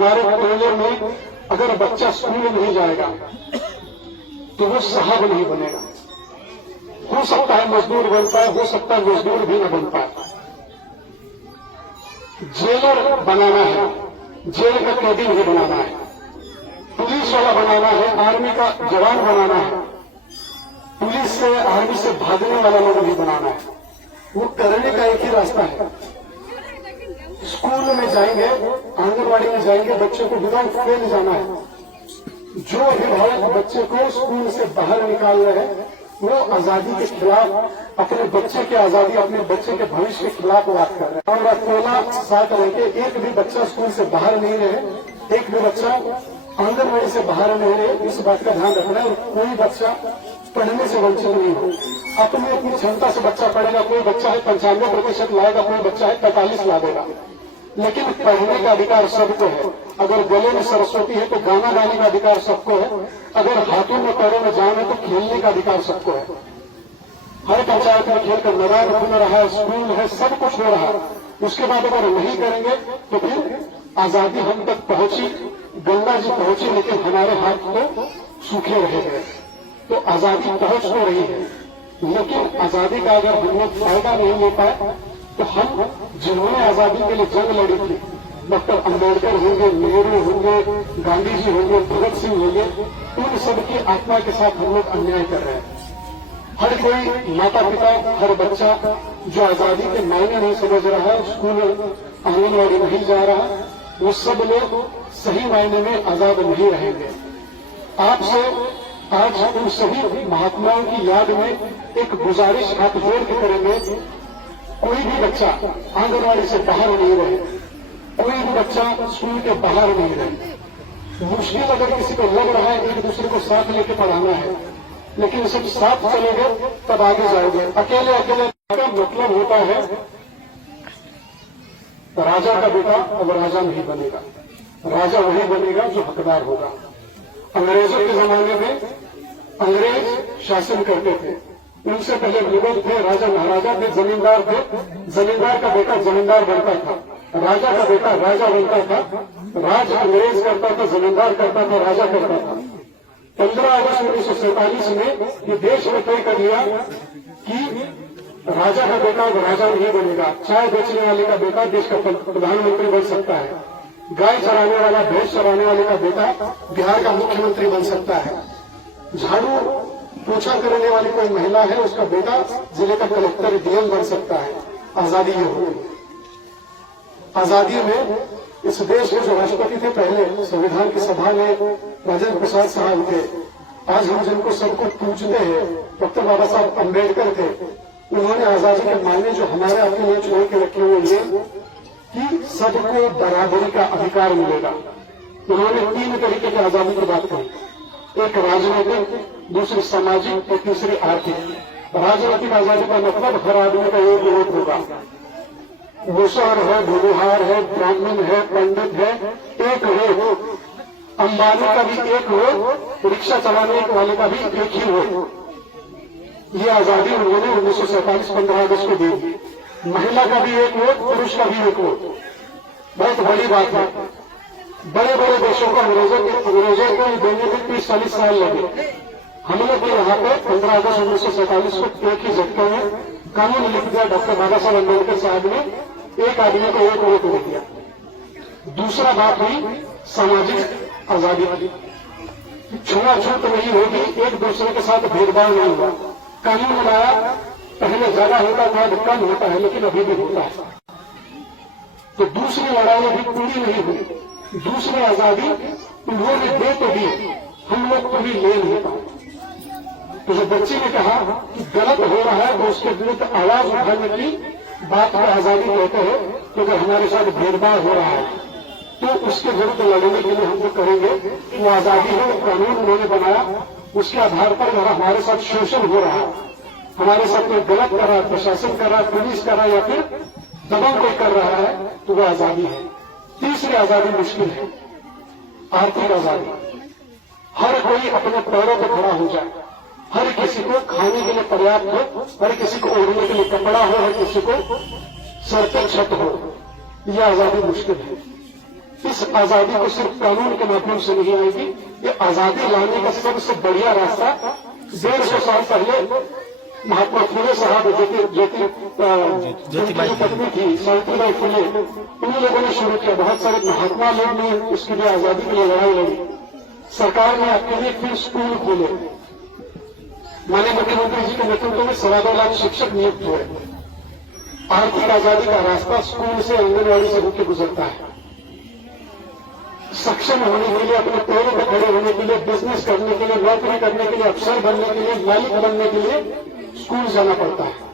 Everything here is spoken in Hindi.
हमारे टोले में अगर बच्चा स्कूल नहीं जाएगा तो वो साहब नहीं बनेगा। हो सकता है मजदूर बन पाए, हो सकता है मजदूर भी न बन पाए। जेलर बनाना है, जेल का कैदी नहीं बनाना है, पुलिस वाला बनाना है, आर्मी का जवान बनाना है, पुलिस से आर्मी से भागने वाला लोग नहीं बनाना है। वो करने का एक ही रास्ता है, स्कूल में जाएंगे, आंगनबाड़ी में जाएंगे, बच्चों को विदाउट फेल जाना है। जो अभिभावक बच्चे को स्कूल से बाहर निकाल रहे हैं वो आजादी के खिलाफ, अपने बच्चे की आजादी, अपने बच्चे के भविष्य के खिलाफ बात कर रहे हैं। और टोला साथ रहकर एक भी बच्चा स्कूल से बाहर नहीं रहे, एक भी बच्चा आंगनबाड़ी से बाहर नहीं रहे, इस बात का ध्यान रखना है। और कोई बच्चा पढ़ने से वंचित नहीं हो, अपनी अपनी क्षमता से बच्चा पढ़ेगा। कोई बच्चा है 95% लाएगा, कोई बच्चा है 45 ला देगा, लेकिन पढ़ने का अधिकार सबको है। अगर गले में सरस्वती है तो गाना गाने का अधिकार सबको है। अगर हाथों में पैरों में जान है तो खेलने का अधिकार सबको है। हर पंचायत में खेल का मैदान खुल रहा है, स्कूल है, सब कुछ हो रहा है। उसके बाद अगर नहीं करेंगे तो फिर आजादी हम तक पहुंची, गंगा जी पहुंची, लेकिन हमारे हाथ तो सूखे रह गए। तो आजादी पहुंच तो रही है, लेकिन आजादी का अगर हम लोग फायदा नहीं ले पाए तो हम जिन्होंने आजादी के लिए जंग लड़ी थी, डॉक्टर अंबेडकर होंगे, नेहरू होंगे, गांधी जी होंगे, भगत सिंह होंगे, उन सबकी आत्मा के साथ हम लोग अन्याय कर रहे हैं। हर कोई माता पिता, हर बच्चा जो आजादी के मायने नहीं समझ रहा है, स्कूल आंगनबाड़ी नहीं जा रहा, वो सब लोग सही मायने में आजाद नहीं रहेंगे। आपसे आज उन सभी महात्माओं की याद में एक गुजारिश हाथ जोड़ के करेंगे, कोई भी बच्चा आंगनबाड़ी से बाहर नहीं रहे, कोई भी बच्चा स्कूल के बाहर नहीं रहे। मुश्किल अगर किसी को लग रहा है एक दूसरे को साथ लेके पढ़ाना है, लेकिन सब साथ चलेंगे तब आगे जाएंगे। अकेले अकेले का मतलब होता है राजा का बेटा अब राजा नहीं बनेगा, राजा वही बनेगा जो हकदार होगा। अंग्रेजों के जमाने में अंग्रेज शासन करते थे, उनसे पहले मुगल थे, राजा महाराजा थे, जमींदार थे, जमींदार का बेटा जमींदार बनता था, राजा का बेटा राजा बनता था, राज अंग्रेज करता था, जमींदार करता था, राजा करता था। 15 अगस्त 1947 में ये देश ने तय कर लिया कि राजा का बेटा अब राजा नहीं बनेगा, चाय बेचने वाले का बेटा देश का प्रधानमंत्री बन सकता है, गाय चराने वाला, भैंस चराने वाले का बेटा बिहार का मुख्यमंत्री बन सकता है, झाड़ू पोछा करने वाली कोई महिला है उसका बेटा जिले का कलेक्टर डीएम बन सकता है। आजादी ये हो गई। आजादी में इस देश के जो राष्ट्रपति थे पहले संविधान की सभा में राजेंद्र प्रसाद साहब थे, आज हम जिनको सबको पूछते हैं डॉक्टर बाबा साहब अम्बेडकर थे। उन्होंने आजादी के मायने जो हमारे आपके लिए छोड़ के रखे हुए ये कि सबको बराबरी का अधिकार मिलेगा। उन्होंने 3 तरीके की आजादी की बात कही, एक राजनीतिक, दूसरी सामाजिक और तीसरी आर्थिक। राजनीतिक आजादी का मतलब हर आदमी का एक वोट होगा, मुसहर है, भूमिहार है, ब्राह्मण है, पंडित है, एक वोट। अंबानी का भी एक वोट, रिक्शा चलाने वाले का भी एक ही वोट। ये आजादी उन्होंने 1947 15 अगस्त को दी। महिला का भी एक वोट, पुरुष का भी एक वोट। बहुत बड़ी बात है। बड़े बड़े देशों को अंग्रेजों को देने में 30-40 साल लगे। हम लोग यहाँ पे 15 अगस्त 1947 को एक ही झटके में कानून लिख दिया। डॉक्टर बाबा साहब अम्बेडकर साहब ने एक आदमी को एक वोट दे दिया। दूसरा बात हुई सामाजिक आजादी वाली, छुआछूत नहीं होगी, एक दूसरे के साथ भेदभाव नहीं होगा। कानून बनाया, पहले ज्यादा होता था, अब कम होता है, लेकिन अभी भी होता है। तो दूसरी लड़ाई अभी पूरी नहीं हुई। दूसरी आजादी उन्होंने दे तो दी, हम लोग कभी ले नहीं पाए। तो जो बच्चे ने कहा कि गलत हो रहा है तो उसके विरुद्ध आवाज उठाने की बात को आजादी कहते हैं। तो अगर हमारे साथ भेदभाव हो रहा है तो उसके विरुद्ध लड़ने के लिए हम जो करेंगे वो आजादी है। कानून उन्होंने बनाया, उसके आधार पर अगर हमारे साथ शोषण हो रहा है, हमारे साथ कोई गलत कर रहा है, प्रशासन कर रहा है, पुलिस कर रहा है या फिर दबंग कोई कर रहा है, तो वो आजादी है। तीसरी आजादी मुश्किल है, आर्थिक आजादी। हर कोई अपने पैरों पर खड़ा हो जाए, हर किसी को खाने के लिए पर्याप्त हो, हर किसी को ओढ़ने के लिए कपड़ा हो, हर किसी को सर पर छत हो। यह आजादी मुश्किल है। इस आजादी को सिर्फ कानून के माध्यम से नहीं आएगी। ये आजादी लाने का सबसे बढ़िया रास्ता 150 साल पहले महात्मा फुले साहब ज्योतिबाई पत्नी थी सावित्रीबाई फुले, उन लोगों ने शुरू किया। बहुत सारे महात्मा लोग ने उसके लिए आजादी के लिए लड़ाई लड़ी। सरकार ने आपके लिए फिर स्कूल खोले। माननीय मुख्यमंत्री जी के नेतृत्व में 2.25 लाख शिक्षक नियुक्त हुए। आर्थिक आजादी का रास्ता स्कूल से, आंगनबाड़ी से होकर गुजरता है। सक्षम होने के लिए, अपने पैरों पर खड़े होने के लिए, बिजनेस करने के लिए, नौकरी करने के लिए, अफसर बनने के लिए, मालिक बनने के लिए स्कूल जाना पड़ता है।